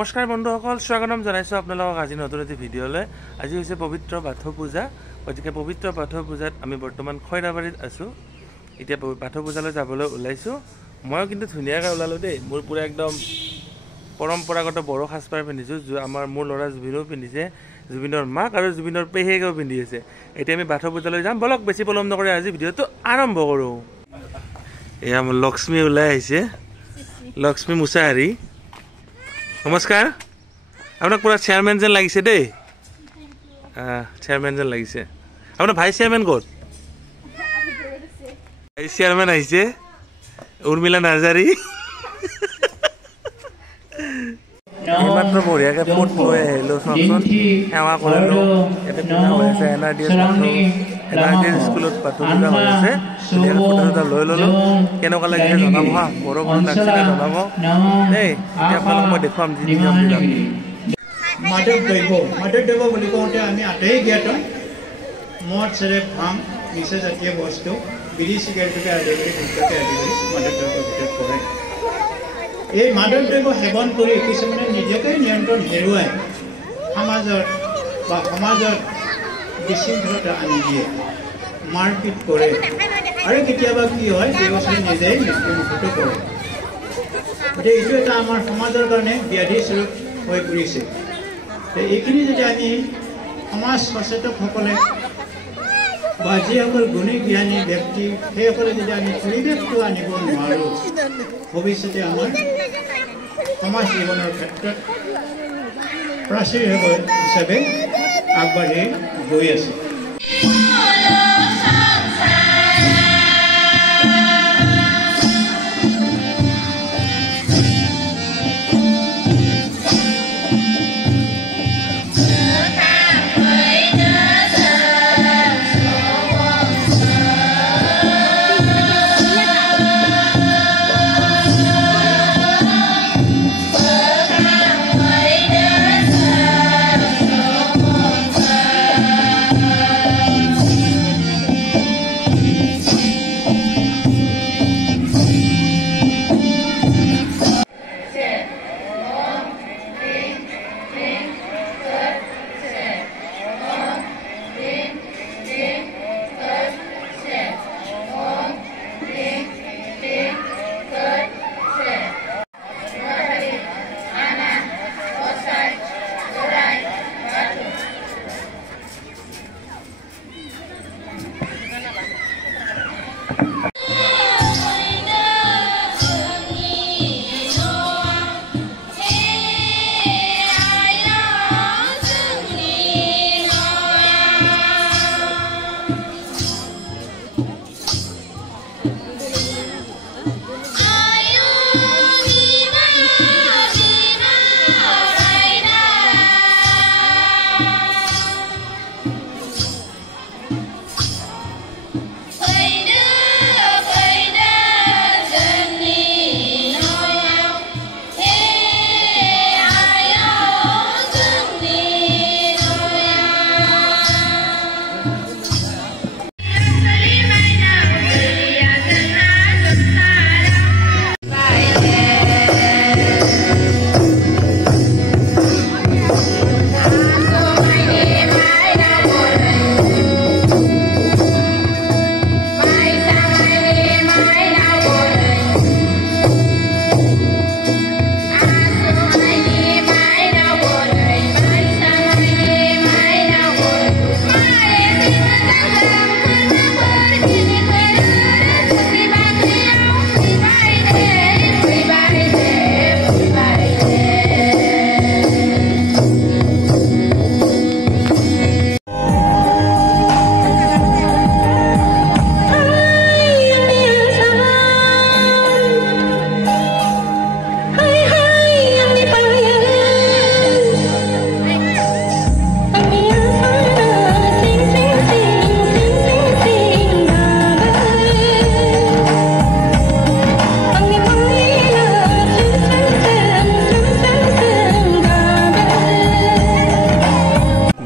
নমস্কাৰ বন্ধুসকল, স্বাগতম জনাইছো আপোনালোকক আজি নতুন এটা ভিডিঅ'লৈ। আজি হৈছে পবিত্ৰ বাথৌ পূজা। গতিকে পবিত্ৰ বাথৌ পূজাত আমি বৰ্তমান খৈৰাবাৰীত আছো। এতিয়া বাথৌ পূজালৈ যাবলৈ ওলাইছো। মই কিন্তু ধুনীয়াকৈ ওলালো দেই। মোৰ পুৰা একদম পৰম্পৰাগত বড়ো সাজপাৰ পিন্ধিছো। মোৰ ল'ৰা জুবিনেও পিন্ধিছে, জুবিনৰ মাক আৰু জুবিনৰ পেহীয়েকেও পিন্ধি আছে। এতিয়া আমি বাথৌ পূজালৈ যাম। বলক বেছি পলম নকৰি আজি ভিডিঅ'টো আৰম্ভ কৰোঁ। এয়া মোৰ লক্ষ্মী ওলাই আহিছে, লক্ষ্মী মুছাহাৰী। নমস্কাৰ, আপোনাক পুৰা চেয়াৰমেন যেন লাগিছে দেই। চেয়াৰমেন যেন লাগিছে। আপোনাৰ ভাইচ চেয়াৰমেন ক'ত? ভাইচ চেয়াৰমেন আহিছে, উৰ্মিলা নাৰ্জাৰী। এইমাত্ৰ বঢ়িয়াকৈ ফুট লৈ আহিলোঁ, চাওকচোন। সেৱা কৰিলোঁ। ইয়াতে পূজা হৈ আছে, NRDS স্কুলত বাথৌ পূজা হৈ আছে। ফটো চটো লৈ ল'লোঁ। কেনেকুৱা লাগিছে জনাব হা, বড়োখনত লাগিছে জনাব দেই। এতিয়া আপোনালোকক মই দেখুৱাম যি নিয়মবিলাক। মাধৱদেৱ বুলি কওঁতে আমি আটাই জ্ঞাত। মদ চেৰেপ ভাং নিচাজাতীয় বস্তু বিড়ি চিগাৰেটকে আদি কৰি গুটখাকে আদি কৰি মাধৱদেৱৰ ভিতৰত পৰে। এই মাধৱদেৱ সেৱন কৰি কিছুমানে নিজকে নিয়ন্ত্ৰণ হেৰুৱাই সমাজত বিশৃংখলতা আনি দিয়ে, মাৰপিট কৰে আৰু কেতিয়াবা কি হয় তেওঁলোকে নিজেই মৃত্যুমুখতো পৰে। গতিকে এইটো এটা আমাৰ সমাজৰ কাৰণে ব্যাধি স্বৰূপ হৈ পৰিছে। এইখিনি যদি আমি সমাজ সচেতকসকলে বা যিসকল গুণী জ্ঞানী ব্যক্তি সেইসকলে যদি আমি পৰিৱেশটো আনিব নোৱাৰোঁ, ভৱিষ্যতে আমাৰ সমাজ জীৱনৰ ক্ষেত্ৰত প্ৰাচীৰ হিচাপে আগবাঢ়ি গৈ আছে।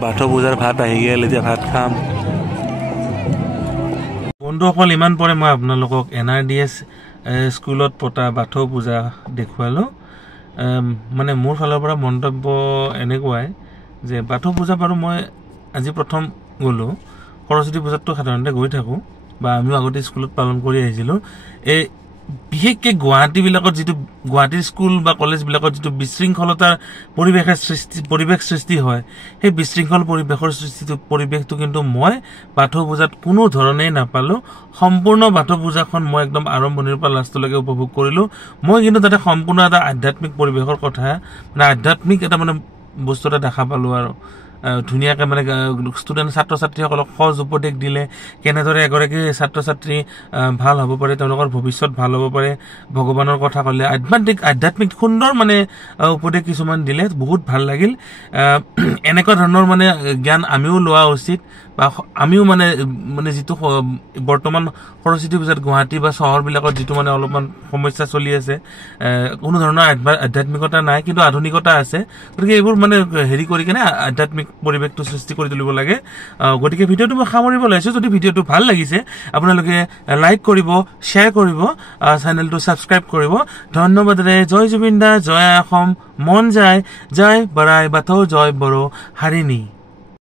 বাথৌ পূজাৰ ভাত আহি গ'ল, এতিয়া ভাত খাম। বন্ধুসকল, ইমান পৰে মই আপোনালোকক NRDS স্কুলত পতা বাথৌ পূজা দেখুৱালোঁ। মানে মোৰ ফালৰ পৰা মন্তব্য এনেকুৱাই যে বাথৌ পূজা বাৰু মই আজি প্ৰথম গ'লো সৰস্বতী পূজাততো সাধাৰণতে গৈ থাকোঁ বা আমিও আগতে স্কুলত পালন কৰি আহিছিলোঁ এই বিশেষকৈ গুৱাহাটীবিলাকত যিটো গুৱাহাটীৰ স্কুল বা কলেজবিলাকত যিটো বিশৃংখলতাৰ পৰিৱেশ সৃষ্টি হয় সেই বিশৃংখল পৰিৱেশটো কিন্তু মই বাথৌ পূজাত কোনো ধৰণেই নাপালোঁ সম্পূৰ্ণ বাথৌ পূজাখন মই একদম আৰম্ভণিৰ পৰা লাষ্টলৈকে উপভোগ কৰিলোঁ মই কিন্তু তাতে সম্পূৰ্ণ এটা আধ্যাত্মিক পৰিৱেশৰ কথা মানে আধ্যাত্মিক এটা মানে বস্তু এটা দেখা পালোঁ আৰু ধুনীয়াকৈ মানে ষ্টুডেণ্ট ছাত্ৰ ছাত্ৰীসকলক সজ উপদেশ দিলে কেনেদৰে এগৰাকী ছাত্ৰ ছাত্ৰী ভাল হ'ব পাৰে তেওঁলোকৰ ভৱিষ্যত ভাল হ'ব পাৰে ভগৱানৰ কথা ক'লে আধ্যাত্মিক সুন্দৰ মানে উপদেশ কিছুমান দিলে বহুত ভাল লাগিল এনেকুৱা ধৰণৰ মানে জ্ঞান আমিও লোৱা উচিত বা আমিও মানে যিটো বৰ্তমান সৰস্বতী পূজাত গুৱাহাটী বা চহৰবিলাকত যিটো মানে অলপমান সমস্যা চলি আছে কোনো ধৰণৰ আধ্যাত্মিকতা নাই কিন্তু আধুনিকতা আছে গতিকে এইবোৰ মানে হেৰি কৰি কিনে আধ্যাত্মিক পৰিৱেশটো সৃষ্টি কৰি তুলিব লাগে গতিকে ভিডিঅ'টো মই সামৰিব লৈছোঁ যদি ভিডিঅ'টো ভাল লাগিছে আপোনালোকে লাইক কৰিব শ্বেয়াৰ কৰিব চেনেলটো ছাবস্ক্ৰাইব কৰিব ধন্যবাদেৰে জয় জুবিন দা জয় অসম মন যায় জয় বৰাই বাথৌ জয় বড়ো হাৰিণী